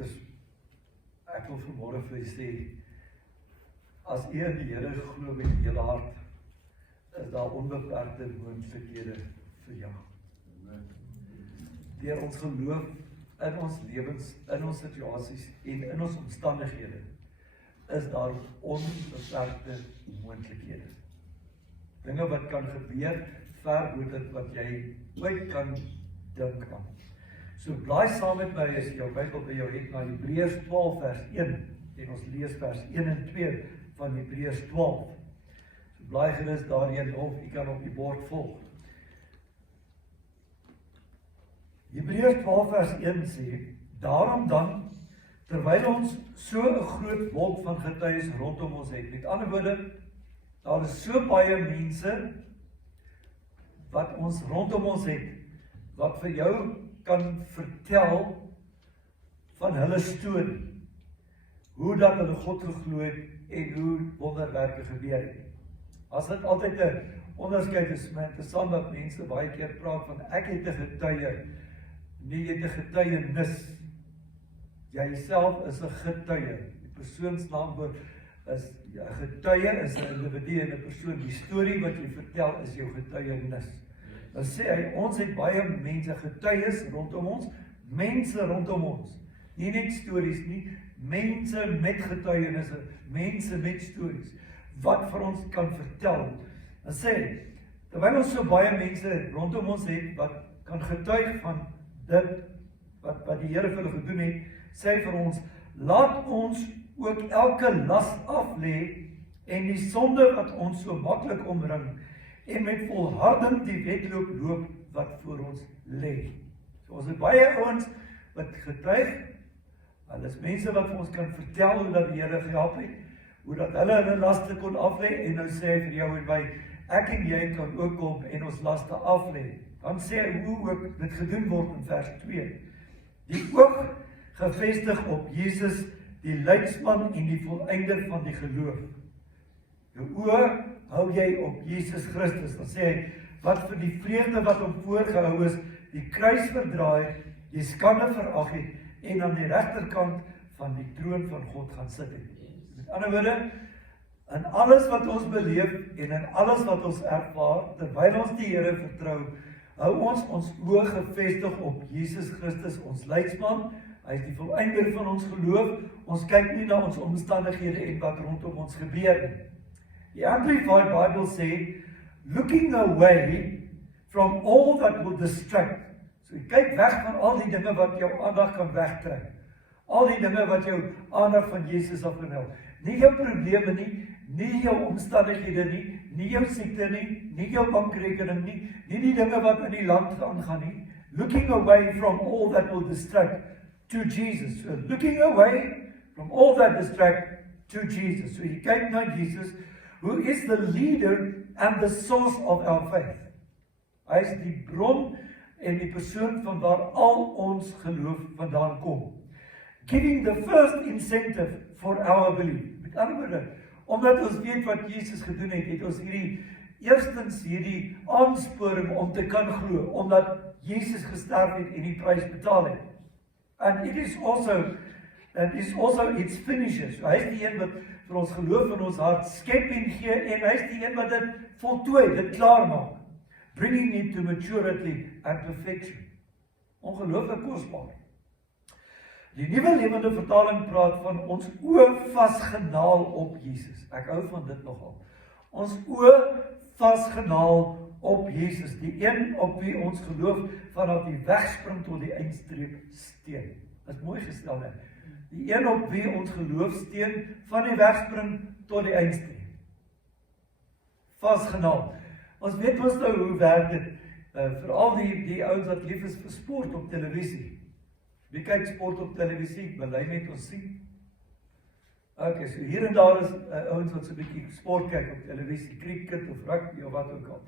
susters, ek wil vanmôre vir julle sê, as u in die Here glo met die hele hart, is daar onbeperkte moontlikhede vir jou. Deur ons geloof in ons lewens, in ons situasies en in ons omstandighede, is daar onbeperkte moontlikhede. Dinge wat kan gebeur, ver bo dit wat jy ooit kan dink aan. So blaai saam met my as jy jou Bybel by jou het na Hebreërs 12 vers 1 en ons lees vers 1 en 2 van Hebreërs 12. So blaai gerus daarheen of jy kan op die bord volg. Hebreërs 12 vers 1 sê, daarom dan, terwyl ons so 'n groot wolk van getuies rondom ons het, met ander woorde, daar is so baie mense wat ons rondom ons het, wat vir jou kan vertel van hulle storie, hoe dat hulle God geglo het en hoe wonderwerke gebeur het. As dit altyd 'n onderskeid is, maar interessant dat mense baie keer praat van ek het 'n getuie, nee, jy het 'n getuienis. Jy self is 'n getuie. Die persoonsnaamwoord is 'n getuie, is 'n individu en 'n persoon. Die storie wat jy vertel is jou getuienis. Dan sê hy, ons het baie mense, getuies rondom ons, mense rondom ons. Nie net stories nie, mense met getuienisse, mense met stories, wat vir ons kan vertel. Dan sê hy, terwyl ons so baie mense rondom ons het, wat kan getuig van dit, wat die Here vir hulle gedoen het, sê hy vir ons, laat ons ook elke las af lê, en die sonde wat ons so maklik omring, en met volharding die wedloop loop wat voor ons lê. So ons het baie ouens wat getuig, hulle is mense wat vir ons kan vertel hoe dat die Here gehelp het, hoe dat hulle laste kon aflê, en nou sê hy vir jou en my, ek en jy kan ook kom en ons laste aflê. Dan sê hy hoe ook dit gedoen word in vers 2. Die oog gefestig op Jesus, die leidsman en die volëinder van die geloof. Jou oë hou jy op Jesus Christus. Dan sê hy, wat vir die vreugde wat hom voorgehou is, die kruis verdraai, die skande verag het, en aan die regterkant van die troon van God gaan sit het. Met ander woorde, in alles wat ons beleef, en in alles wat ons ervaar, terwyl ons die Here vertrou, hou ons oë gefestig op Jesus Christus, ons leidsman. Hy is die volëinder van ons geloof. Ons kyk nie na ons omstandighede en wat rondom ons gebeur nie. Die Amplified Bible sê, looking away from all that will distract. So jy kyk weg van al die dinge wat jou aandag kan wegtrek. Al die dinge wat jou aandag van Jesus af kan hou. Nie jou probleme nie, nie jou omstandighede nie, nie jou siekte nie, nie jou bankrekening nie, nie die dinge wat in die land aangaan nie. Looking away from all that will distract to Jesus. So looking away from all that distract to Jesus. So jy kyk na Jesus, who is the leader and the source of our faith. Hy is die bron en die persoon van waar al ons geloof vandaan kom. Giving the first incentive for our belief. Met ander woorde, omdat ons weet wat Jesus gedoen het, het ons eerstens hierdie aansporing om te kan glo, omdat Jesus gesterf het en die prys betaal het. And it is also its finishes. So, hy is die een wat vir ons geloof in ons hart skep en gee, en hy is die een wat dit voltooi, dit klaar maak. Bringing it to maturity and perfection. Ongelooflik kosbaar. Die Nuwe Lewende Vertaling praat van ons oë vasgenaal op Jesus. Ek hou van dit nogal. Ons oë vasgenaal op Jesus, die een op wie ons geloof vanaf die wegspring tot die eindstreep steun. Dit is mooi gestel, hè? Die een op wie ons geloof steun van die wegspring tot die eindstreep. Vasgenaal. Ons weet ons nou hoe werk dit, veral die ouens wat lief is vir sport op televisie. Wie kyk sport op televisie? Bely net ons sien. Okay, so hier en daar is ouens wat so 'n bietjie sport kyk op televisie, cricket of rugby of wat ook al.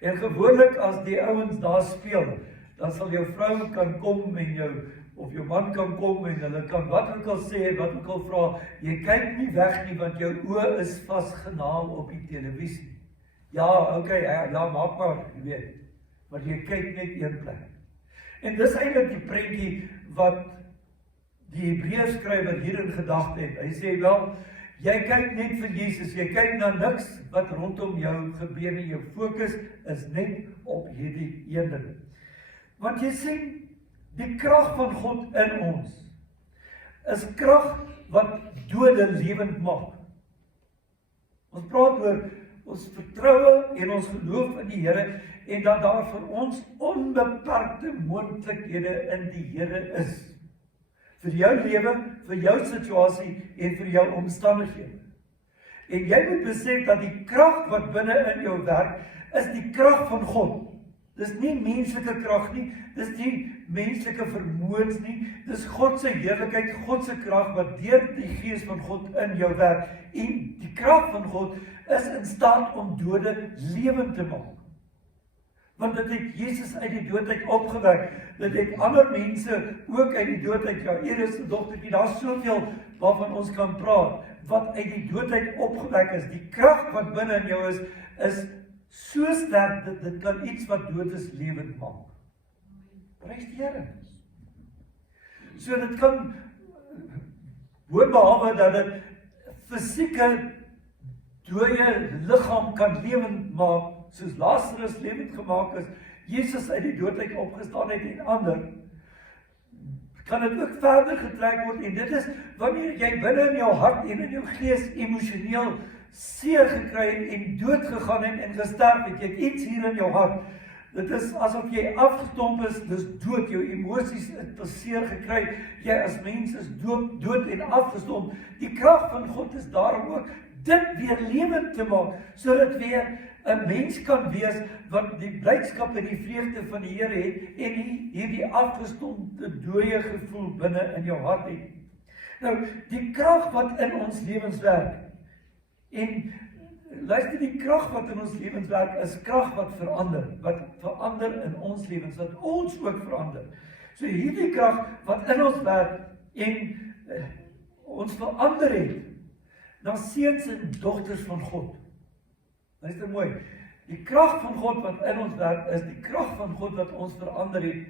En gewoonlik as die ouens daar speel, dan sal jou vrou kan kom en of jou man kan kom en hulle kan wat ook al sê en wat ook al vra, jy kyk nie weg nie want jou oë is vasgenaal op die televisie. Ja, okay, ja, maak maar, jy weet, maar jy kyk net een plek. En dis eintlik die prentjie wat die Hebreërskrywer hier in gedagte het. Hy sê wel, jy kyk net vir Jesus, jy kyk na niks wat rondom jou gebeur nie, jou fokus is net op hierdie een ding. Want jy sien, die krag van God in ons is krag wat dode lewend maak. Ons praat oor ons vertroue en ons geloof in die Here en dat daar vir ons onbeperkte moontlikhede in die Here is. Vir jou lewe, vir jou situasie en vir jou omstandighede. En jy moet besef dat die krag wat binne in jou werk, is die krag van God. Dis nie menslike krag nie, dis nie menslike vermoëns nie, dis God se heerlikheid, God se krag wat deur die Gees van God in jou werk. En die krag van God is in staat om dode lewend te maak. Want dit het Jesus uit die dood uit opgewek. Dit het ander mense ook uit die dood uit. Ja, Iris se dogtertjie, daar's soveel waarvan ons kan praat, wat uit die dood uit opgewek is. Die krag wat binne in jou is so sterk dat dit kan iets wat dood is lewend maak. Prys die Here. So dit kan boonbehalwe dat dit fisieke dooie liggaam kan lewend maak, soos Lazarus lewend gemaak is, Jesus uit die dood uit opgestaan het en ander, kan dit ook verder getrek word en dit is wanneer jy binne in jou hart en in jou gees emosioneel seer gekry het en dood gegaan het en gesterf het, jy het iets hier in jou hart. Dit is asof jy afgestomp is, dis dood, jou emosies het seer gekry, jy as mens is dood en afgestomp. Die krag van God is daarom ook dit weer lewend te maak, sodat weer 'n mens kan wees wat die blydskap en die vreugde van die Here het en hierdie afgestompte dooie gevoel binne in jou hart het. Nou, die krag wat in ons lewens werk, en luister, die krag wat in ons lewens werk is krag wat verander in ons lewens, wat ons ook verander. So hierdie krag wat in ons werk en ons verander het, na seuns en dogters van God. Luister mooi, die krag van God wat in ons werk is die krag van God wat ons verander het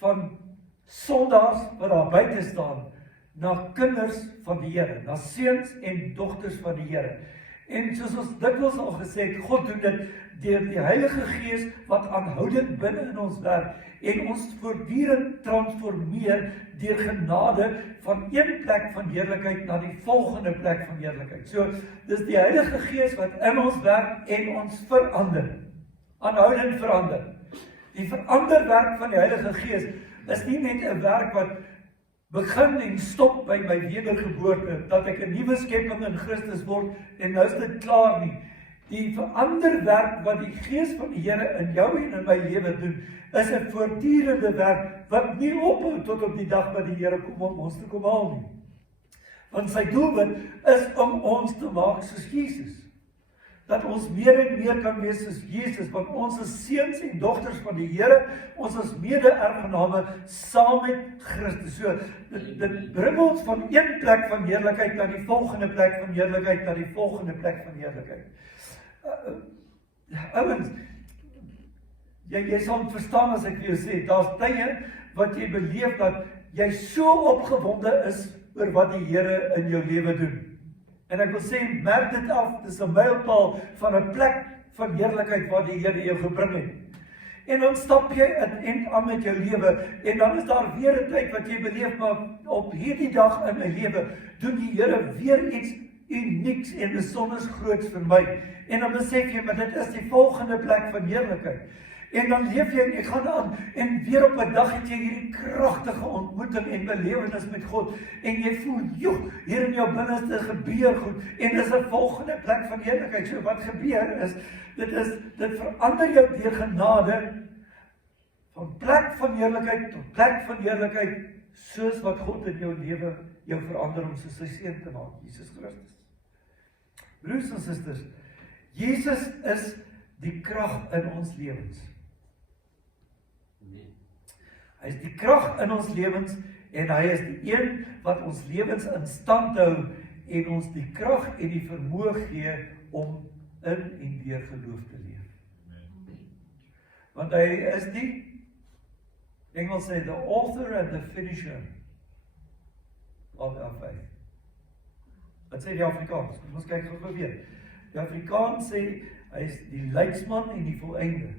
van sondaars wat daar buite staan, na kinders van die Here, na seuns en dogters van die Here. En soos ons dikwels al gesê het, God doen dit deur die Heilige Gees wat aanhoudend binne in ons werk en ons voortdurend transformeer deur genade van een plek van heerlikheid na die volgende plek van heerlikheid. So, dis die Heilige Gees wat in ons werk en ons verander. Aanhoudend verander. Die veranderwerk van die Heilige Gees is nie net 'n werk wat begin en stop by my wedergeboorte, dat ek 'n nuwe skepping in Christus word en nou is dit klaar nie. Die veranderwerk wat die Gees van die Here in jou en in my lewe doen, is 'n voortdurende werk wat nie ophou tot op die dag wat die Here kom om ons te kom haal nie. Want sy doelwit is om ons te maak soos Jesus. Dat ons meer en meer kan wees soos Jesus, want ons is seuns en dogters van die Here, ons is mede-erfgename saam met Christus. So, dit bring ons van een plek van heerlikheid na die volgende plek van heerlikheid, na die volgende plek van heerlikheid. Ouens, jy sal verstaan as ek vir jou sê, daar's tye wat jy beleef dat jy so opgewonde is oor wat die Here in jou lewe doen. En ek wil sê, merk dit af, dis 'n mylpaal van 'n plek van heerlikheid waar die Here jou gebring het. En dan stap jy aan met jou lewe, en dan is daar weer 'n tyd wat jy beleef, maar op hierdie dag in my lewe, doen die Here weer iets unieks en besonders groots vir my. En dan besef jy, maar dit is die volgende plek van heerlikheid. En dan leef jy en jy gaan aan, en weer op 'n dag het jy hierdie kragtige ontmoeting en belewenis met God, en jy voel, joh, hier in jou binneste gebeur goed, en dis 'n volgende plek van heerlikheid. So wat gebeur is, dit verander jou deur genade, van plek van heerlikheid tot plek van heerlikheid, soos wat God in jou lewe jou verander om soos sy seun te maak, Jesus Christus. Broers en susters, Jesus is die krag in ons lewens. Hy is die krag in ons lewens en hy is die een wat ons lewens in stand hou en ons die krag en die vermoë gee om in en deur geloof te leef. Want hy is die, Engels sê, the author and the finisher of faith. Wat sê die Afrikaans? Kom ons kyk gou weer. Die Afrikaans sê, hy is die leidsman en die volëinde.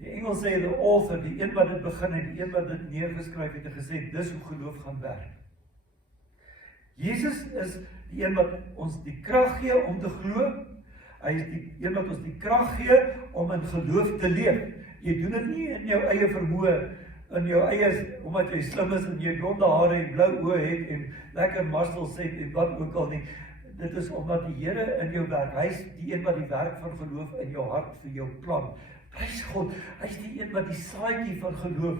Die Engels sê the author, die een wat dit begin het, die een wat dit neergeskryf het en gesê, dis hoe geloof gaan werk. Jesus is die een wat ons die krag gee om te glo. Hy is die een wat ons die krag gee om in geloof te leef. Jy doen dit nie in jou eie vermoë, in jou eie, omdat jy slim is en jy blonde hare en blou oë het en lekker muscles het en wat ook al nie. Dit is omdat die Here in jou werk. Hy is die een wat die werk van geloof in jou hart vir jou plan. Prys God, hy is die een wat die saadjie van geloof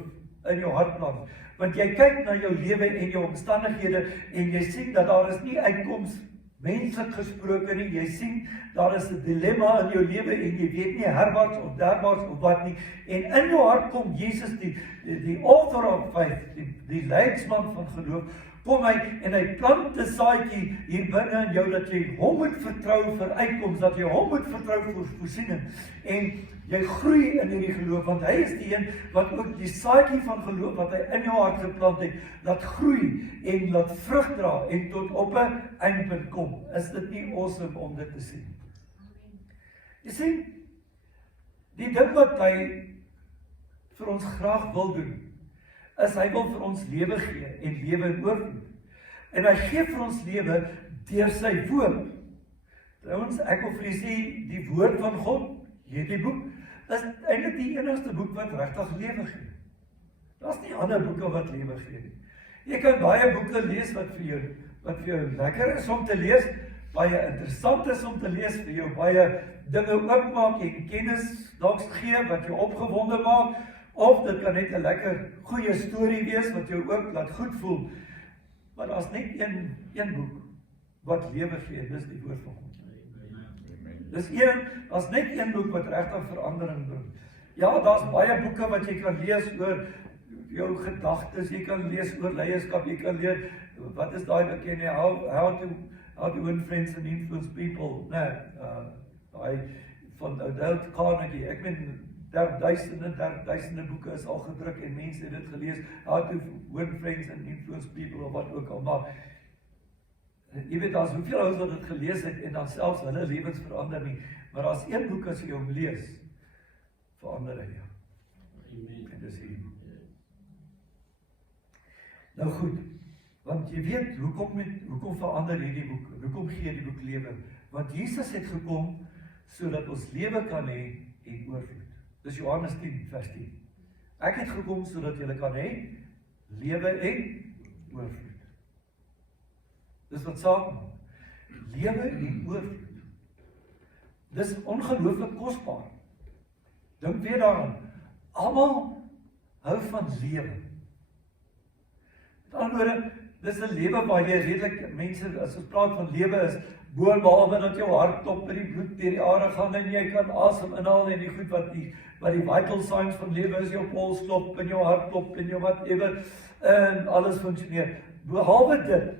in jou hart plant. Want jy kyk na jou lewe en jou omstandighede en jy sien dat daar is nie uitkoms menslik gesproke nie. Jy sien daar is 'n dilemma in jou lewe en jy weet nie herwaarts of derwaarts of wat nie. En in jou hart kom Jesus die author of faith, die leidsman van geloof. Kom hy en hy plant 'n saadjie hier binne in jou dat jy hom moet vertrou vir uitkoms, dat jy hom moet vertrou vir voorsiening. En jy groei in hierdie geloof, want hy is die een wat ook die saadjie van geloof wat hy in jou hart geplant het, laat groei en laat vrug dra en tot op 'n eindpunt kom. Is dit nie awesome om dit te sien? Jy sien, die ding wat hy vir ons graag wil doen, is hy wil vir ons lewe gee en lewe in oorvloed. En hy gee vir ons lewe deur sy woord. Trouwens, ek wil vir julle sê, die woord van God, hierdie boek, is eintlik die enigste boek wat regtig lewe gee. Daar's nie ander boeke wat lewe gee nie. Jy kan baie boeke lees wat vir jou lekker is om te lees, baie interessant is om te lees, vir jou baie dinge oopmaak en kennis dalk gee wat jou opgewonde maak. Of dit kan net 'n lekker goeie storie wees wat jou ook laat goed voel. Maar daar's net een boek wat lewe gee, dis die woord van God. Daar's net een boek wat regtig verandering bring. Ja, daar's baie boeke wat jy kan lees oor jou gedagtes, jy kan lees oor leierskap, jy kan leer wat is daai bekende how to win friends and influence people. Daai van Dale Carnegie. Ek meen duisende boeke is al gedruk en mense het dit gelees, how to win friends and influence people of wat ook al, maar jy weet, daar's hoeveel ouens wat dit gelees het en dan selfs hulle lewens verander nie, maar daar's een boek as jy hom lees, verander hy jou. Amen. En dis hierdie boek. Nou goed, want jy weet, hoekom verander hierdie boek, hoekom gee die boek lewe? Want Jesus het gekom, sodat ons lewe kan hê en oorvloed. Dis Johannes 10 vers 10. Ek het gekom sodat julle kan hê lewe en oorvloed. Dis wat saak maak. Lewe en oorvloed. Dis ongelooflik kosbaar. Dink weer daaraan. Almal hou van lewe. Met ander woorde, dis 'n lewe waar jy redelik mense as ons praat van lewe is boonbehalwe dat jou hart klop en die bloed deur die are gaan en jy kan asem inhaal en die goed wat die vital signs van lewe is, jou pols klop en jou hart klop en jou whatever en alles funksioneer. Behalwe dit,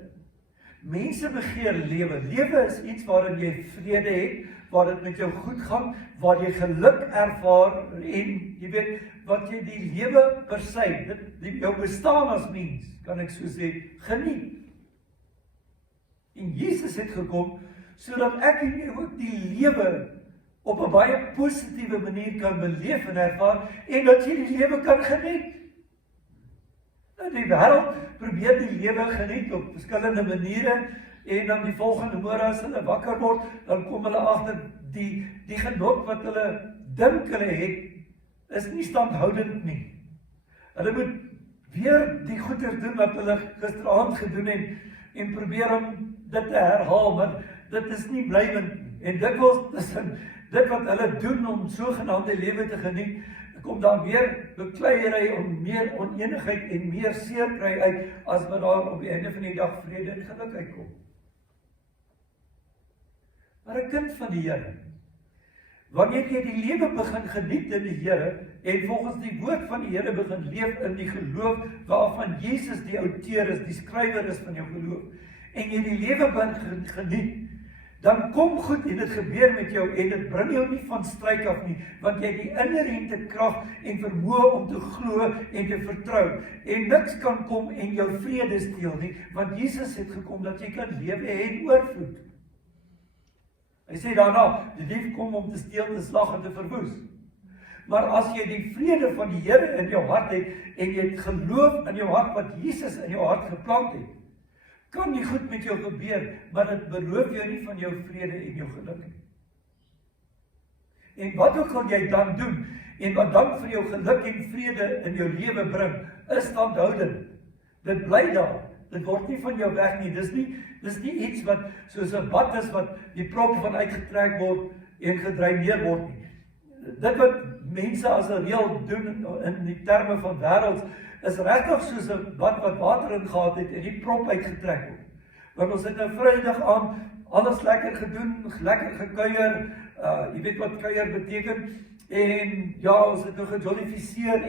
mense begeer lewe. Lewe is iets waarin jy vrede het, waar dit met jou goed gaan, waar jy geluk ervaar en jy weet wat jy die lewe per se, jou bestaan as mens, kan ek so sê, geniet. En Jesus het gekom sodat ek en jy ook die lewe op 'n baie positiewe manier kan beleef en ervaar en dat jy die lewe kan geniet. Nou die wêreld probeer die lewe geniet op verskillende maniere en dan die volgende môre as hulle wakker word, dan kom hulle agter die genot wat hulle dink hulle het is nie standhoudend nie. Hulle moet weer die goeie doen wat hulle gisteraand gedoen het en probeer om dit te herhaal, maar dit is nie blywend en dikwels tussen dit wat hulle doen om sogenaamde lewe te geniet, kom daar meer bekleierery om meer onenigheid en meer seer kry uit as wat daar op die einde van die dag vrede en geluk uitkom. Maar 'n kind van die Here, wanneer jy die lewe begin geniet in die Here en volgens die woord van die Here begin leef in die geloof waarvan Jesus die outeur is, die skrywer is van jou geloof, en jy die lewe begin geniet, dan kom goed en dit gebeur met jou en dit bring jou nie van stryk af nie, want jy het die inherente krag en vermoë om te glo en te vertrou. En niks kan kom en jou vrede steel nie, want Jesus het gekom dat jy kan lewe en oorvloed. Hy sê daarna, die dief kom om te steel, te slag en te verwoes. Maar as jy die vrede van die Here in jou hart het en jy het geloof in jou hart wat Jesus in jou hart geplant het, kan nie goed met jou gebeur, maar dit beroof jou nie van jou vrede en jou geluk nie. En wat ook al jy dan doen, en wat dan vir jou geluk en vrede in jou lewe bring, is standhoudend. Dit bly daar, dit word nie van jou weg nie, dis nie iets wat soos 'n bad is wat die prop van uitgetrek word en gedreineer word nie. Dit wat mense as 'n reël doen in die terme van wêreld, is regtig soos 'n bad wat water in gehad het en die prop uitgetrek word. Want ons het nou Vrydag aan alles lekker gedoen, lekker gekuier, jy weet wat kuier beteken, en ja, ons het nou gejollifiseer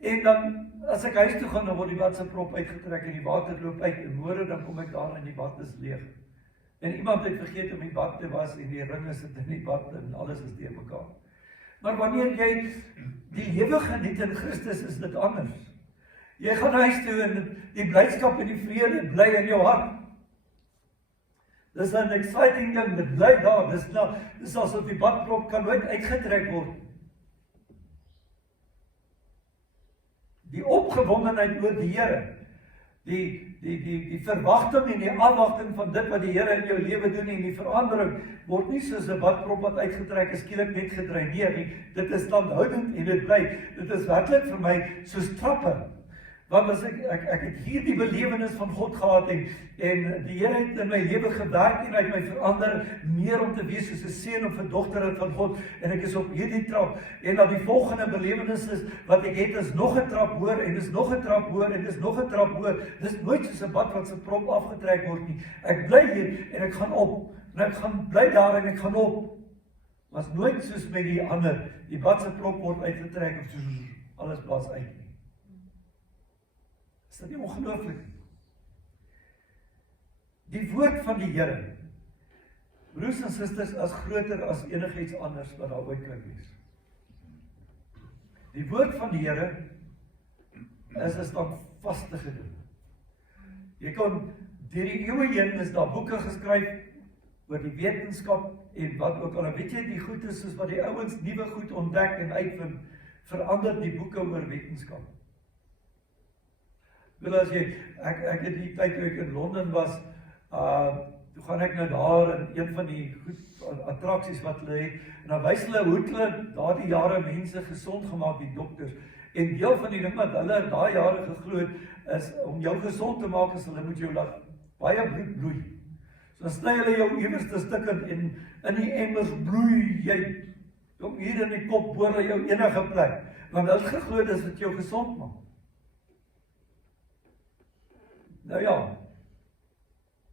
en dan, as ek huis toe gaan, dan word die bad se prop uitgetrek en die water loop uit, en môre dan kom ek daar en die bad is leeg. En iemand het vergeet om die bad te was en die ringe sit in die bad en alles is deur mekaar. Maar wanneer jy die lewe geniet in Christus, is dit anders. Jy gaan huis toe en die blydskap en die vrede bly in jou hart. Dis 'n exciting ding, dit bly daar, dis asof die badprop kan nooit uitgetrek word. Die opgewondenheid oor die Here, die verwagting en die afwagting van dit wat die Here in jou lewe doen en die verandering word nie soos 'n badprop wat uitgetrek is, skielik net gedreineer nie. Dit is standhoudend en dit bly. Dit is werklik vir my soos trappe. Want as ek het hierdie belewenis van God gehad en die Here het in my lewe gewerk en hy het my verander meer om te wees soos 'n seun of 'n dogter van God, en ek is op hierdie trap, en dan die volgende belewenis is wat ek het is nog 'n trap hoor en dis nog 'n trap hoor en dis nog 'n trap hoor. Dis nooit soos 'n bad wat se prop afgetrek word nie. Ek bly hier en ek gaan op en ek gaan bly daar en ek gaan op. Maar is nooit soos met die ander. Die bad se prop word uitgetrek en alles blaas uit nie. Is dit nie ongelooflik? Die woord van die Here, broers en susters, is groter as enigiets anders wat daar ooit kan wees. Die woord van die Here is 'n standvaste ding. Jy kan deur die eeue heen is daar boeke geskryf oor die wetenskap en wat ook al. En weet jy, die goed is soos wat die ouens nuwe goed ontdek en uitvind, verander die boeke oor wetenskap. Wel as jy, ek het die tyd toe ek in Londen was, toe gaan ek nou daar in een van die attraksies wat hulle het, en dan wys hulle hoe hulle daardie jare mense gesond gemaak, die dokters, en deel van die ding wat hulle in daai jare geglo het, is om jou gesond te maak, is hulle moet jou laat baie bloed bloei. So sny hulle jou ewerste stukkend en in die emmers bloei jy, om hier in die kop boor jou enige plek, want hulle het geglo dis wat jou gesond maak. Nou ja,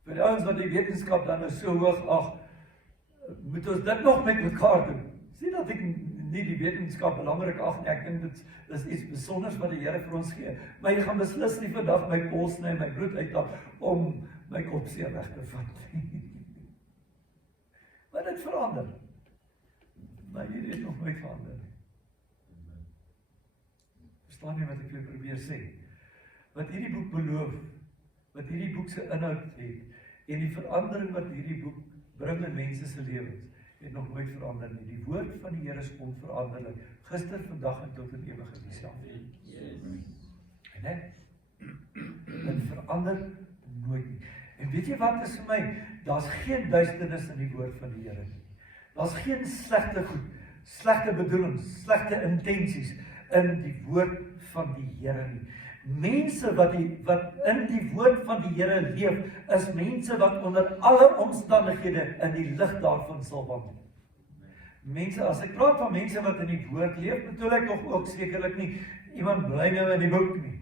vir die ouens wat die wetenskap dan is so hoog ag, moet ons dit nog met mekaar doen. Sien dat ek nie die wetenskap belangrik ag nie, ek dink dit is iets besonders wat die Here vir ons gee. Maar jy gaan beslis nie vandag my pols sny, my bloed uittap om my kopseer weg te vat nie. Maar dit verander. Maar hier het nog nooit verander. Verstaan jy wat ek wil probeer sê? Wat hierdie boek beloof, wat hierdie boek se inhoud het, en die verandering wat hierdie boek bring in mense se lewens, het nog nooit verander nie. Die woord van die Here is onveranderlik, gister, vandag en tot in ewigheid dieselfde. En dit verander nooit nie. En weet jy wat is vir my? Daar's geen duisternis in die woord van die Here nie. Daar's geen slegte goed, slegte bedoelings, slegte intensies in die woord van die Here nie. Mense wat in die woord van die Here leef, is mense wat onder alle omstandighede in die lig daarvan sal wandel. Mense, as ek praat van mense wat in die woord leef, bedoel ek tog ook sekerlik nie iemand bly nou in die boek nie.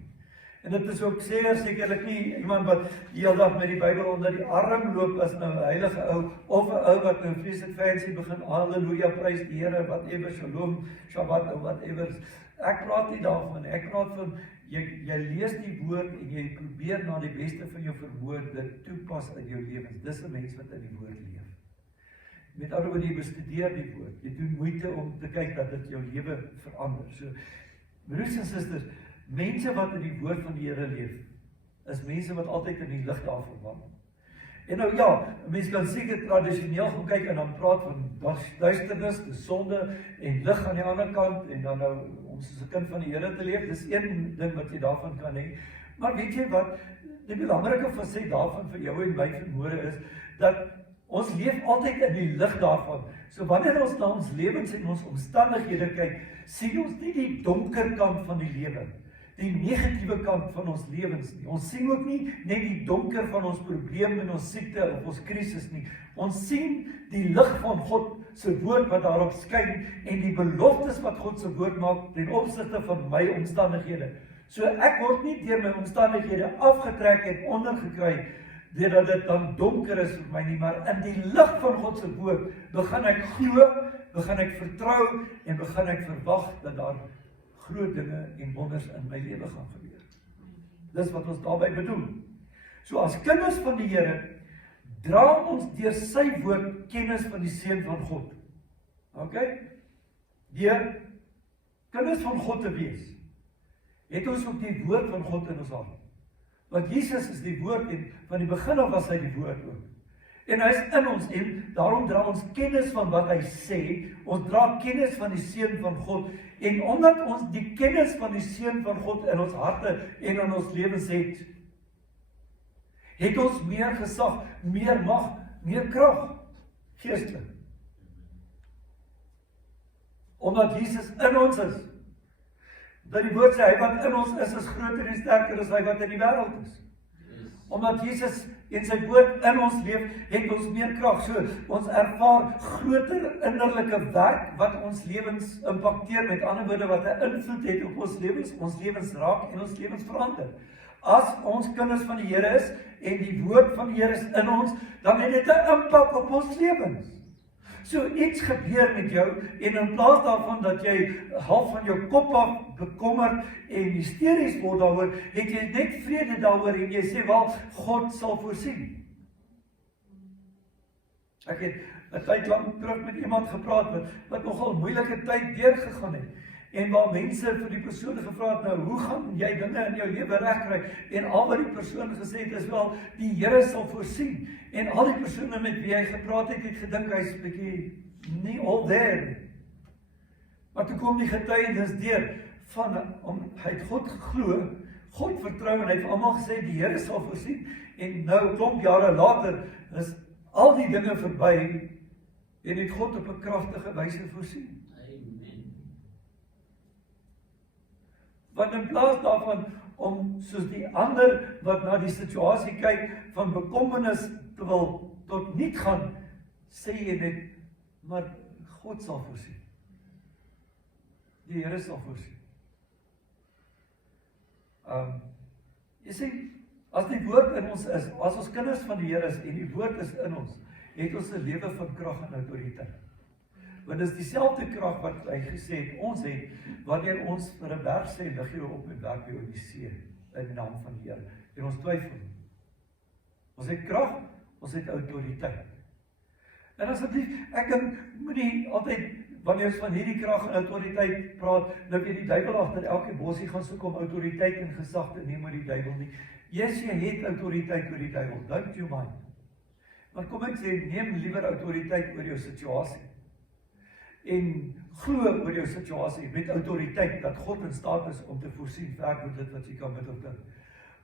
En dit is ook sekerlik nie iemand wat die hele dag met die Bybel onder die arm loop as nou 'n heilige ou, of 'n ou wat nou vreeslik fancy begin, halleluja, prys die Here, whatever, shalom, Shabbat, whatever. Ek praat nie daarvan, ek praat van, jy lees die woord en jy probeer na die beste van jou vermoë dit toepas in jou lewens. Dis 'n mens wat in die woord leef. Met ander woorde, jy bestudeer die woord. Jy doen moeite om te kyk dat dit jou lewe verander. So, broers en susters, mense wat in die woord van die Here leef, is mense wat altyd in die lig daarvan wandel. En nou ja, mense kan seker tradisioneel gaan kyk en dan praat van duisternis, die sonde en lig aan die ander kant en dan nou ons is 'n kind van die Here te leef. Dis een ding wat jy daarvan kan hê. Maar weet jy wat? Die belangrike facet daarvan vir jou en my vermoere is dat ons leef altyd in die lig daarvan. So wanneer ons na ons lewens en ons omstandighede kyk, sien ons nie die donker kant van die lewe, die negatiewe kant van ons lewens nie. Ons sien ook nie net die donker van ons probleem en ons siekte of ons krisis nie. Ons sien die lig van God se woord wat daarop skyn en die beloftes wat God se woord maak ten opsigte van my omstandighede. So ek word nie deur my omstandighede afgetrek en ondergekry deurdat dit dan donker is vir my nie, maar in die lig van God se woord begin ek glo, begin ek vertrou en begin ek verwag dat daar groot dinge en wonders in my lewe gaan gebeur. Dis wat ons daarby bedoel. So as kinders van die Here dra ons deur sy woord kennis van die Seun van God. Okay? Deur kinders van God te wees, het ons ook die woord van God in ons hart. Want Jesus is die woord en van die begin af was hy die woord ook. En hy is in ons en daarom dra ons kennis van wat hy sê, ons dra kennis van die Seun van God en omdat ons die kennis van die Seun van God in ons harte en in ons lewens het ons meer gesag, meer mag, meer krag, geestelik. Omdat Jesus in ons is. Dat die woord sê, hy wat in ons is groter en sterker as hy wat in die wêreld is. Omdat Jesus en sy woord in ons leef, het ons meer krag. So, ons ervaar groter innerlike werk wat ons lewens impakteer, met ander woorde wat 'n invloed het op ons lewens raak en ons lewens verander. As ons kinders van die Here is en die woord van die Here is in ons, dan het dit 'n impak op ons lewens. So iets gebeur met jou en in plaas daarvan dat jy half van jou kop af bekommerd en hysteries word daaroor, het jy net vrede daaroor en jy sê, wel, God sal voorsien. Ek het 'n tyd lank terug met iemand gepraat wat nogal moeilike tyd deurgegaan het. En waar mense vir die persoon gevra het, nou, hoe gaan jy dinge in jou lewe regkry? En al wat die persoon gesê het is wel, die Here sal voorsien. En al die persone met wie hy gepraat het gedink hy's 'n bietjie nie all there. Maar toe kom die getuienis deur van hy het God geglo, God vertrou en hy het vir almal gesê die Here sal voorsien. En nou klomp jare later is al die dinge verby en het God op 'n kragtige wyse voorsien. Want in plaas daarvan om soos die ander wat na die situasie kyk van bekommernis te wil tot niet gaan, sê jy net, maar God sal voorsien. Die Here sal voorsien. Jy sê, as die woord in ons is, as ons kinders van die Here is en die woord is in ons, het ons 'n lewe van krag en autoriteit. Want dit is dieselfde krag wat hy gesê het, ons het, wanneer ons vir 'n berg sê, lig jou op en werk jou in die see, in die naam van die Here. En ons twyfel. Ons het krag, ons het autoriteit. En asseblief, ek dink, moenie altyd, wanneer ons van hierdie krag en autoriteit praat, nou weet die duiwel agter elke bosie gaan soek om autoriteit en gesag te neem oor die duiwel nie. Yes, jy het autoriteit oor die duiwel, don't you mind. Maar kom ek sê, neem liewer autoriteit oor jou situasie. En glo oor jou situasie met autoriteit dat God in staat is om te voorsien werk met dit wat jy kan bid of dink.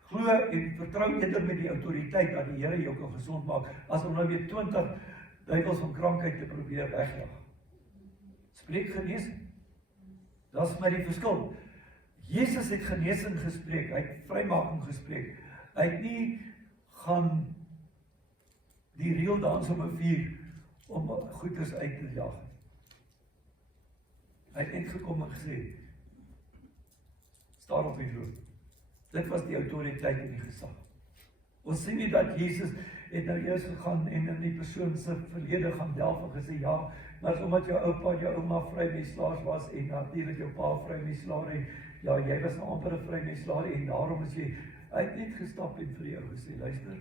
Glo en vertrou eerder met die autoriteit dat die Here jou kan gesond maak as om nou weer 20 duiwels van krankheid te probeer wegjaag. Spreek genesing. Dis maar die verskil. Jesus het genesing gespreek, hy het vrymaking gespreek. Hy het nie gaan die reël dans op 'n vuur om goeders uit te jaag. Hy het net gekom en gesê, staan op die loop. Dit was die autoriteit en die gesag. Ons sien nie dat Jesus het nou eers gegaan en in die persoon se verlede gaan delf en gesê, ja, maar omdat jou oupa en jou ouma vrymetslaers was en natuurlik jou pa vrymetslaer en ja, jy was nou amper 'n vrymetslaer en daarom is jy uit net gestap en vir jou gesê, luister,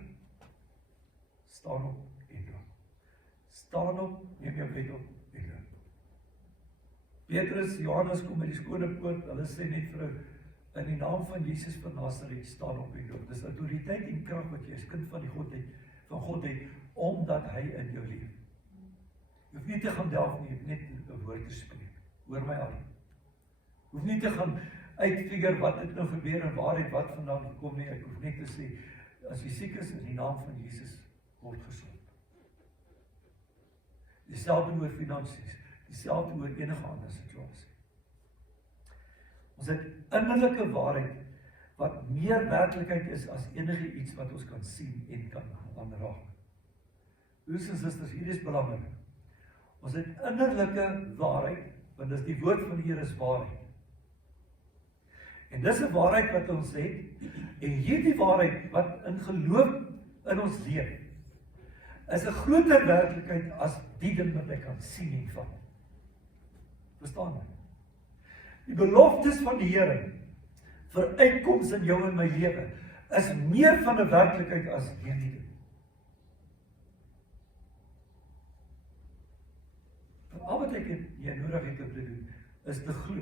staan op en loop. Staan op, neem jou bed op en loop. Petrus, Johannes kom met die skone poort, hulle sê net vir hulle, in die naam van Jesus van Nazareth, staan op en loop. Dis autoriteit en krag wat jy as kind van God het, omdat hy in jou leef. Jy hoef nie te gaan delf nie, jy hoef net 'n woord te spreek. Hoor my aan. Hoef nie te gaan uitfigure wat het nou gebeur en waar het wat vandaan gekom nie. Ek hoef net te sê, as jy siek is in die naam van Jesus, word gesond. Dieselfde oor finansies, dieselfde oor enige ander situasie. Ons het innerlike waarheid wat meer werklikheid is as enige iets wat ons kan sien en kan aanraak. Broers en susters, hier is belangrik. Ons het innerlike waarheid, want dis die woord van die Here is waarheid. En dis 'n waarheid wat ons het, en hierdie waarheid wat in geloof in ons leef, is 'n groter werklikheid as die ding wat ek kan sien en vat. Verstaan jy? Die beloftes van die Here vir uitkoms in jou en my lewe is meer van 'n werklikheid as hierdie ding. Al wat jy nodig het om te doen, is te glo.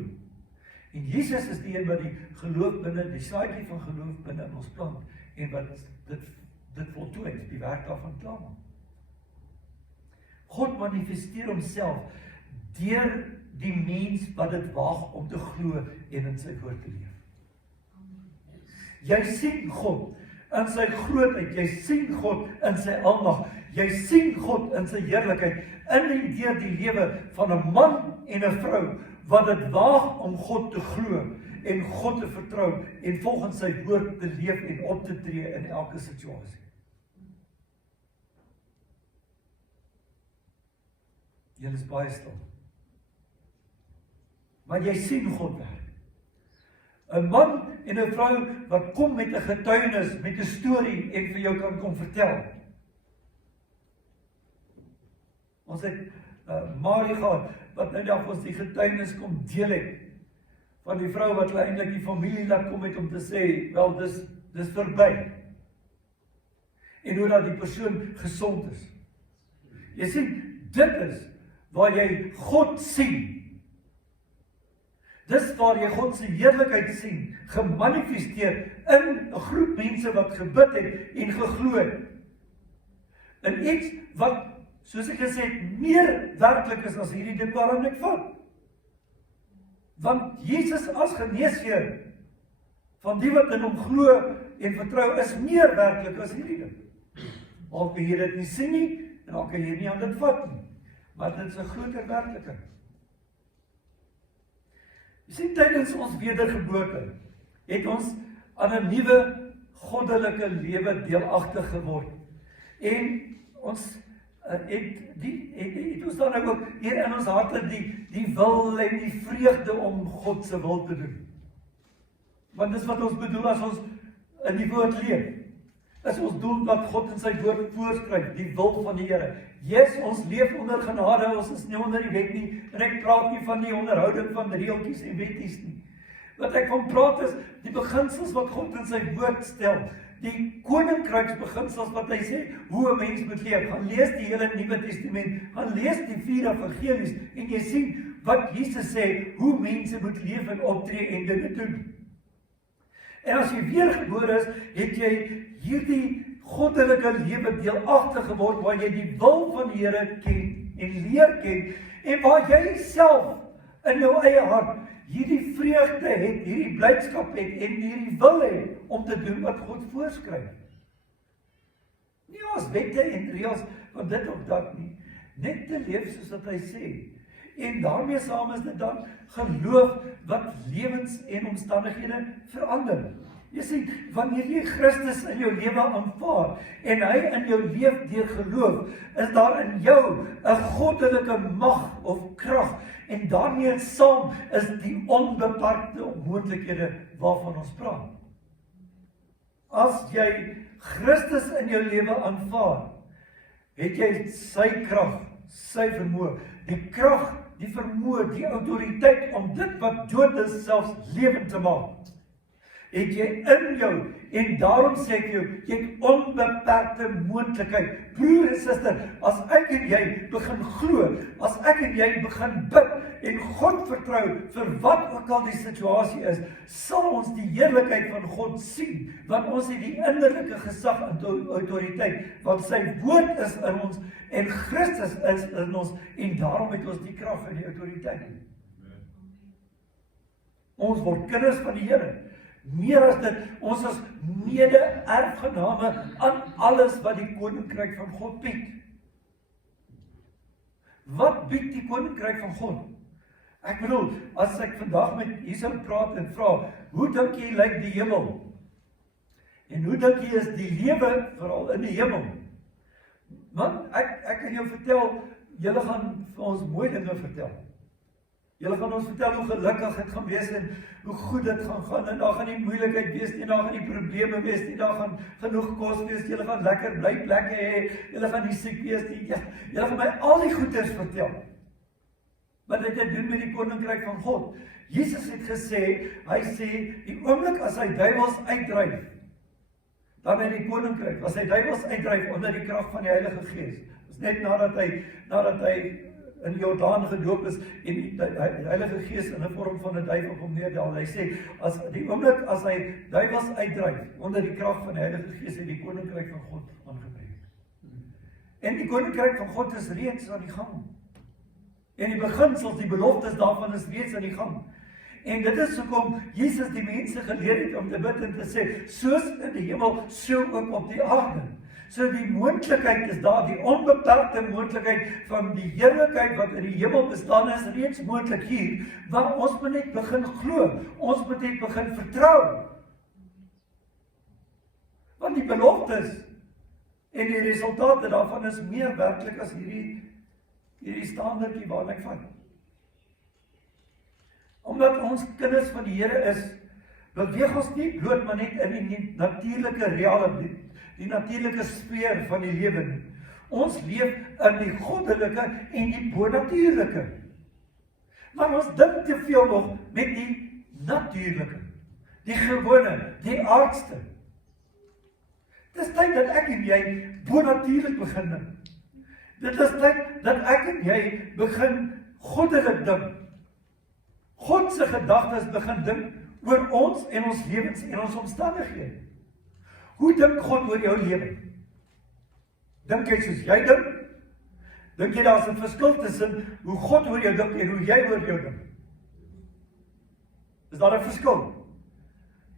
En Jesus is die een wat die geloof binne, die saadjie van geloof binne in ons plant, en wat dit voltooi, die werk daarvan klaarmaak. God manifesteer homself deur die mens wat dit waag om te glo en in sy woord te leef. Jy sien God in sy grootheid, jy sien God in sy almag, jy sien God in sy heerlikheid, in en deur die lewe van 'n man en 'n vrou, wat dit waag om God te glo, en God te vertrou, en volgens sy woord te leef en op te tree in elke situasie. Julle is baie stil. Maar jy sien God werk. 'n Man en 'n vrou wat kom met 'n getuienis, met 'n storie en vir jou kan kom vertel. Ons het Marie gehad, wat nou dag ons die getuienis kom deel het, van die vrou wat eintlik die familie laat kom het om te sê, wel dis verby. En hoe dat die persoon gesond is. Jy sien, dit is waar jy God sien. Dis waar jy God se heerlikheid sien, gemanifesteer in 'n groep mense wat gebid het en geglo het. In iets wat, soos ek gesê het, meer werklik is as hierdie ding waaraan ek vat. Want Jesus as geneesheer van die wat in hom glo en vertrou is meer werklik as hierdie ding. Al kan jy dit nie sien nie en al kan jy nie aan dit vat nie. Maar dit is 'n groter werklikheid. Jy sien, tydens ons wedergeboorte het ons aan 'n nuwe goddelike lewe deelagtig geword. En ons het ons dan ook hier in ons harte die wil en die vreugde om God se wil te doen. Want dis wat ons bedoel as ons in die woord leef. Is ons doen wat God in sy woord voorskryf, die wil van die Here. Yes, ons leef onder genade, ons is nie onder die wet nie, en ek praat nie van die onderhouding van reeltjies en wetties nie. Wat ek van praat is die beginsels wat God in sy woord stel, die koninkryksbeginsels wat hy sê, hoe 'n mens moet leef. Gaan lees die hele Nuwe Testament, gaan lees die 4 evangelies, en jy sien wat Jesus sê, hoe mense moet leef en optree en dinge doen. En as jy weergebore is, het jy hierdie goddelike lewe deelagtig geword, waar jy die wil van die Here ken en leer ken, en waar jy self in jou eie hart hierdie vreugde het, hierdie blydskap het, en hierdie wil het, om te doen wat God voorskryf. Nie as wette en reëls van dit of dat nie, net te leef soos wat hy sê. En daarmee saam is dit dan geloof wat lewens en omstandighede verander. Jy sien, wanneer jy Christus in jou lewe aanvaar, en hy in jou leef deur geloof, is daar in jou 'n goddelike mag of krag, en daarmee saam is die onbeperkte moontlikhede waarvan ons praat. As jy Christus in jou lewe aanvaar, het jy sy krag, sy vermoë, die krag, die vermoë, die autoriteit om dit wat dood is selfs lewend te maak. Het jy in jou, en daarom sê ek jou, jy het onbeperkte moontlikheid. Broer en suster, as ek en jy begin glo, as ek en jy begin bid, en God vertrou vir wat ook al die situasie is, sal ons die heerlikheid van God sien, want ons het die innerlike gesag en autoriteit, want sy woord is in ons, en Christus is in ons, en daarom het ons die krag en die autoriteit. Ons word kinders van die Here. Meer as dit, ons is mede-erfgename aan alles wat die koninkryk van God bied. Wat bied die koninkryk van God? Ek bedoel, as ek vandag met hier sou praat en vra, hoe dink jy lyk die hemel? En hoe dink jy is die lewe veral in die hemel? Want ek kan jou vertel, julle gaan vir ons mooi dinge vertel. Julle gaan ons vertel hoe gelukkig het gaan wees en hoe goed dit gaan gaan, en daar gaan nie moeilikheid wees nie, daar gaan nie probleme wees nie, daar gaan genoeg kos wees, julle gaan lekker blyplekke hê, julle gaan nie siek wees nie, julle gaan my al die goeders vertel. Wat het dit doen met die koninkryk van God? Jesus het gesê, hy sê, die oomblik as hy duiwels uitdryf, dan in die koninkryk, as hy duiwels uitdryf onder die krag van die Heilige Gees, is net nadat hy in Jordaan gedoop is, en die Heilige Gees in 'n vorm van 'n duif op hom neerdal. Hy sê, as die oomblik as hy duiwels uitdryf, onder die krag van die Heilige Gees, het die koninkryk van God aangebreek. En die koninkryk van God is reeds aan die gang. En die beginsels, die beloftes daarvan is reeds aan die gang. En dit is hoekom Jesus die mense geleer het om te bid en te sê, soos in die hemel, so ook op die aarde. So die moontlikheid is daar, die onbeperkte moontlikheid van die heerlikheid wat in die hemel bestaan is reeds moontlik hier, waar ons moet net begin glo, ons moet net begin vertrou. Want die beloftes en die resultate daarvan is meer werklik as hierdie standaardjie waarna ek vat. Omdat ons kinders van die Here is, beweeg ons nie bloot maar net in die natuurlike realiteit, die natuurlike sfeer van die lewe nie. Ons leef in die goddelike en die bonatuurlike. Maar ons dink te veel nog met die natuurlike, die gewone, die aardste. Dit is tyd dat ek en jy bonatuurlik begin dink. Dit is tyd dat ek en jy begin goddelik dink. God se gedagtes begin dink oor ons en ons lewens en ons omstandighede. Hoe dink God oor jou lewe? Dink jy soos jy dink? Dink jy daar's 'n verskil tussen hoe God oor jou dink en hoe jy oor jou dink? Is daar 'n verskil?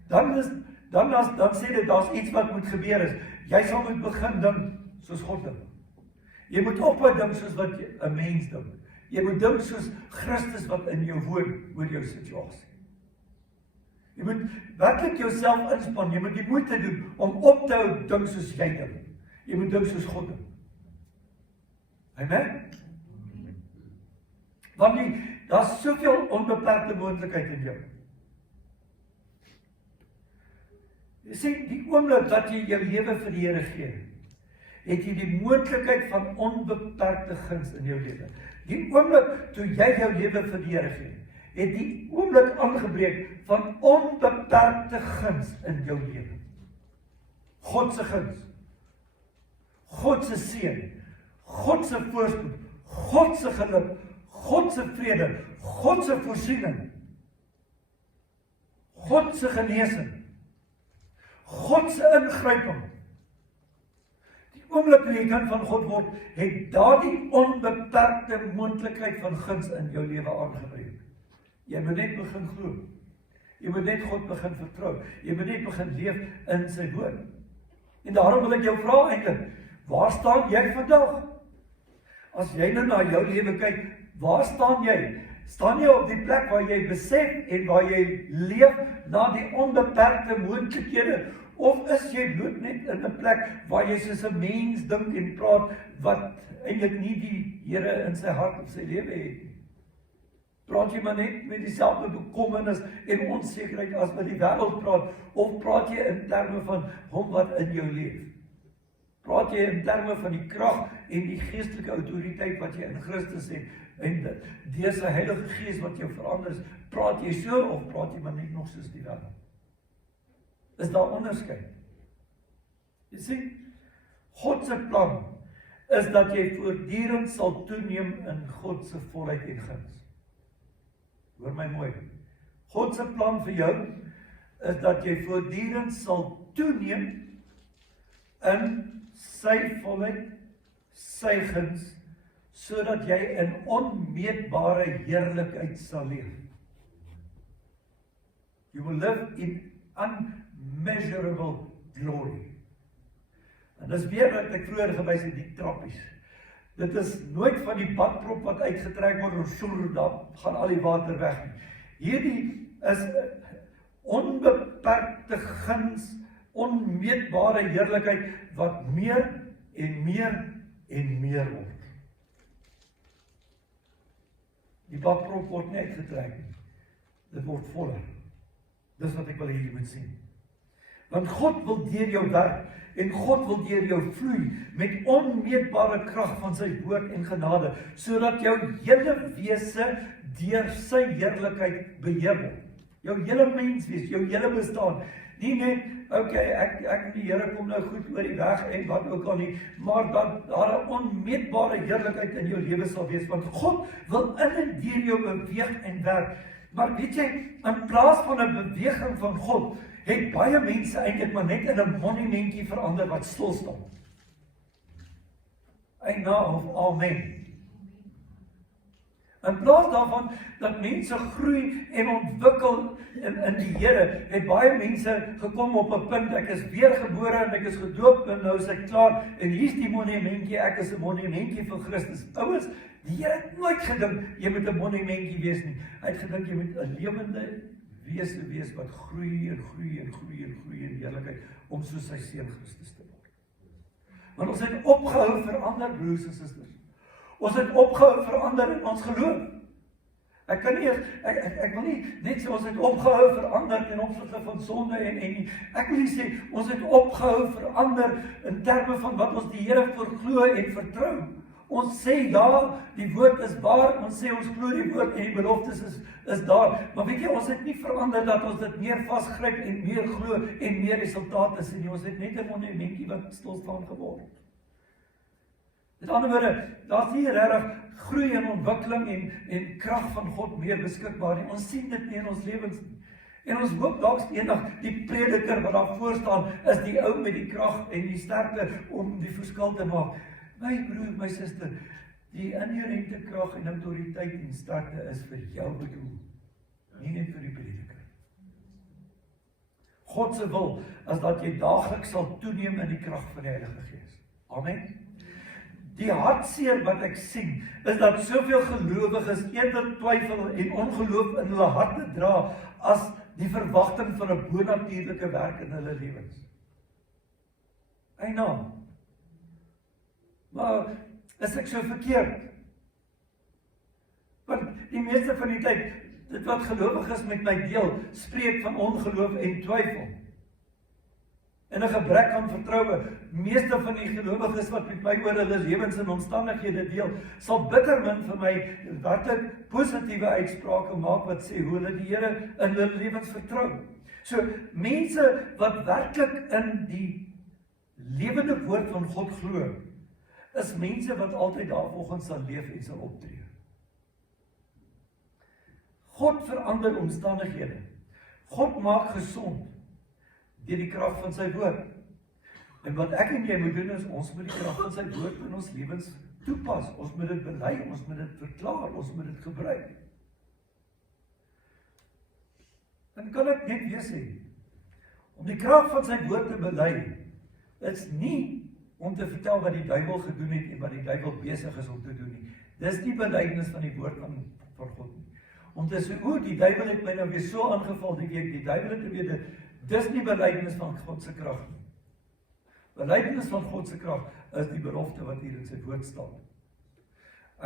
Dan sê dit daar's iets wat moet gebeur is. Jy sal moet begin dink soos God dink. Jy moet ophou dink soos wat 'n mens dink. Jy moet dink soos Christus wat in jou woon oor jou situasie. Jy moet werklik jouself inspann, jy moet die moeite doen om op te hou dink soos jy dink. Jy moet dink soos God dink. Amen? Want daar's soveel onbeperkte moontlikheid in jou. Jy sê, die oomblik dat jy jou lewe vir die Here gee, het jy die moontlikheid van onbeperkte guns in jou lewe. Die oomblik toe jy jou lewe vir die Here gee, het die oomblik aangebreek van onbeperkte guns in jou lewe. God se guns, God se seën, God se voorspoed, God se geluk, God se vrede, God se voorsiening, God se genesing, God se ingryping. Die oomblik toe jy kind van God word, het daardie onbeperkte moontlikheid van guns in jou lewe aangebreek. Jy moet net begin glo. Jy moet net God begin vertrou. Jy moet net begin leef in sy woord. En daarom wil ek jou vra eintlik, waar staan jy vandag? As jy nou na jou lewe kyk, waar staan jy? Staan jy op die plek waar jy besef en waar jy leef na die onbeperkte moontlikhede? Of is jy bloot net in 'n plek waar jy soos 'n mens dink en praat wat eintlik nie die Here in sy hart of sy lewe het nie? Praat jy maar net met dieselfde bekommernis en onsekerheid as wat die wêreld praat, of praat jy in terme van hom wat in jou leef? Praat jy in terme van die krag en die geestelike autoriteit wat jy in Christus het, en deur sy Heilige Gees wat jou verander is, praat jy so, of praat jy maar net nog soos die wêreld? Is daar onderskeid? Jy sien, God se plan is dat jy voortdurend sal toeneem in God se volheid en guns. Hoor my mooi. God se plan vir jou is dat jy voortdurend sal toeneem in sy volheid, sy guns, sodat jy in onmeetbare heerlikheid sal leef. You will live in unmeasurable glory. En dis weer wat ek vroeër gewys het, die trappies. Dit is nooit van die badprop wat uitgetrek word en soer, dan gaan al die water weg nie. Hierdie is onbeperkte guns, onmeetbare heerlikheid wat meer en meer en meer word. Die badprop word nie uitgetrek nie. Dit word voller. Dis wat ek wil hê jy moet sien. Want God wil deur jou werk en God wil deur jou vloei met onmeetbare krag van sy woord en genade, sodat jou hele wese deur sy heerlikheid beheer word. Jou hele menswees, jou hele bestaan. Nie net, okay, ek en die Here kom nou goed oor die weg en wat ook al nie, maar dat daar 'n onmeetbare heerlikheid in jou lewe sal wees, want God wil in en deur jou beweeg en werk. Maar weet jy, in plaas van 'n beweging van God, het baie mense eintlik maar net in 'n monumentjie verander wat stil staan. Eina of amen. In plaas daarvan dat mense groei en ontwikkel in die Here, het baie mense gekom op 'n punt, ek is weergebore en ek is gedoop en nou is ek klaar en hier's die monumentjie, ek is 'n monumentjie vir Christus. Ouers, die Here het nooit gedink jy moet 'n monumentjie wees nie. Hy het gedink jy moet 'n lewende wese wees wat groei en groei en groei en groei in heerlikheid om soos sy seun Christus te word. Want ons het opgehou verander, broers en susters. Ons het opgehou verander in ons geloof. Ek kan nie, ek wil nie net sê ons het opgehou verander ten opsigte van sonde en nie. Ek wil nie sê ons het opgehou verander in terme van wat ons die Here voor glo en vertrou. Ons sê ja, die woord is waar, ons sê ons glo die woord en die beloftes is daar. Maar weet jy, ons het nie verander dat ons dit meer vasgryp en meer glo en meer resultate sien nie. Ons het net 'n monumentjie wat stil staan geword. Met ander woorde, daar's nie regtig groei en ontwikkeling en krag van God meer beskikbaar nie. Ons sien dit nie in ons lewens nie. En ons hoop dalk eendag die prediker wat daar voor staan, is die ou met die krag en die sterkte om die verskil te maak. My broer, my suster, die inherente krag en autoriteit en sterkte is vir jou bedoel, nie net vir die prediker. God se wil is dat jy daagliks sal toeneem in die krag van die Heilige Gees. Amen. Die hartseer wat ek sien, is dat soveel gelowiges eerder twyfel en ongeloof in hulle harte dra, as die verwagting van 'n bonatuurlike werk in hulle lewens. Eina. Maar is ek so verkeerd? Want die meeste van die tyd, dit wat gelowiges met my deel, spreek van ongeloof en twyfel. En 'n gebrek aan vertroue. Meeste van die gelowiges wat met my oor hulle lewens en omstandighede deel, sal bitter min vir my werklik positiewe uitsprake maak wat sê hoe hulle die Here in hulle lewens vertrou. So, mense wat werklik in die lewende woord van God glo, is mense wat altyd daarvolgens sal leef en sal optree. God verander omstandighede. God maak gesond deur die krag van sy woord. En wat ek en jy moet doen is, ons moet die krag van sy woord in ons lewens toepas. Ons moet dit bely, ons moet dit verklaar, ons moet dit gebruik. Dan kan ek net weer sê, om die krag van sy woord te bely, is nie om te vertel wat die duiwel gedoen het en wat die duiwel besig is om te doen nie. Dis die belydenis van die woord van God nie. Om te sê, die duiwel het my nou weer so aangeval die week, die duiwel het weet, dis nie belydenis van God se krag nie. Belydenis van God se krag is die belofte wat hier in sy woord staan.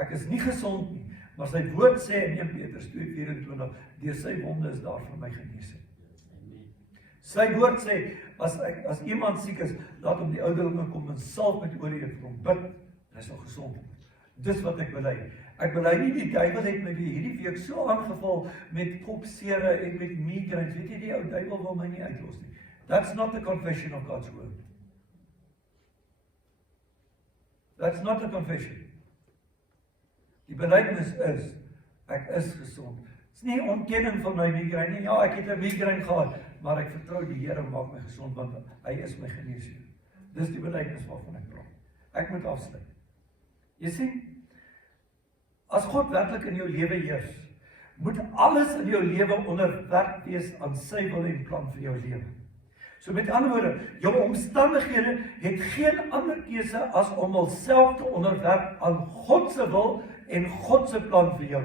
ek is nie gesond nie, maar sy woord sê in 1 Petrus 2:24, deur sy wonde is daar vir my genesing. Sy woord sê, as iemand siek is, laat hom die ouderlinge kom en salf met olie en vir hom bid, hy sal gesond word. Dis wat ek bely. Ek bely nie die duiwel het my hierdie week so aangeval met kopsere en met migraines. Weet jy, die ou duiwel wil my nie uitlos nie. That's not the confession of God's word. That's not the confession. Die belydenis is, ek is gesond. Dit is nie ontkenning van my migraine nie. Ja, ek het 'n migraine gehad, maar ek vertrou die Here maak my gesond, want hy is my geneesheer. Dis die belydenis waarvan ek praat. Ek moet afsluit. Jy sien, as God werklik in jou lewe heers, moet alles in jou lewe onderwerp wees aan sy wil en plan vir jou lewe. So met ander woorde, jou omstandighede het geen ander keuse as om hulself te onderwerp aan God se wil en God se plan vir jou.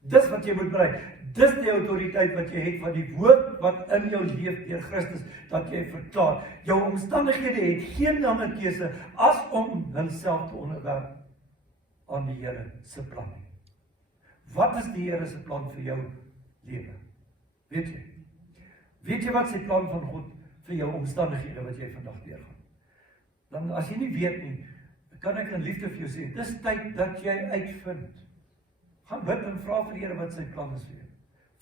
Dis wat jy moet bereik. Dis die autoriteit wat jy het van die woord wat in jou leef deur Christus, dat jy verklaar. Jou omstandighede het geen ander keuse as om hulself te onderwerp aan die Here se plan. Wat is die Here se plan vir jou lewe? Weet jy? Weet jy wat sy plan van God vir jou omstandighede wat jy vandag deurgaan? Dan as jy nie weet nie, kan ek in liefde vir jou sê, dis tyd dat jy uitvind. Gaan bid en vra vir die Here wat sy plan is vir jou.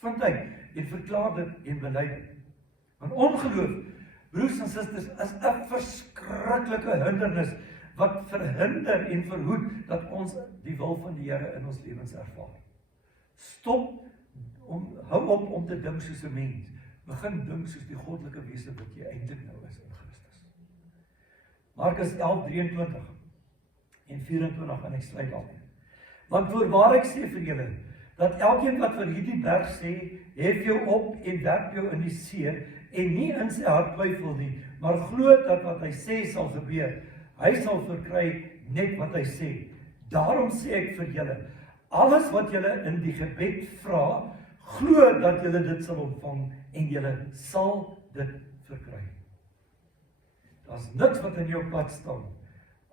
Vind uit en verklaar dit en bely dit. Want ongeloof, broers en susters, is 'n verskriklike hindernis wat verhinder en verhoed dat ons die wil van die Here in ons lewens ervaar. Hou op om te dink soos 'n mens. Begin dink soos die goddelike wese wat jy eintlik nou is in Christus. Markus 11:23 en 24 en ek sluit daarmee. Want voorwaar ek sê vir julle, dat elkeen wat vir hierdie berg sê, hef jou op en werp jou in die see, en nie in sy hart twyfel nie, maar glo dat wat hy sê sal gebeur, hy sal verkry net wat hy sê. Daarom sê ek vir julle, alles wat julle in die gebed vra, glo dat julle dit sal ontvang, en julle sal dit verkry. Daar's niks wat in jou pad staan,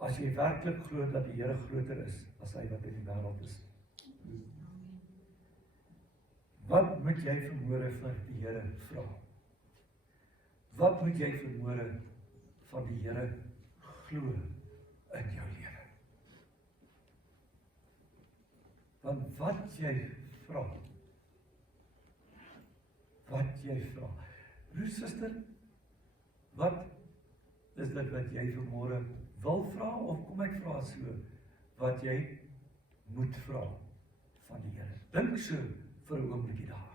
as jy werklik glo dat die Here groter is, as hy wat in die wêreld is. Wat moet jy vanmôre vir die Here vra? Wat moet jy vanmôre van die Here glo in jou lewe? Want wat jy vra, broer, suster, wat is dit wat jy vanmôre wil vra, of kom ek vra so, wat jy moet vra van die Here? Dink so vir 'n oombliekie daar.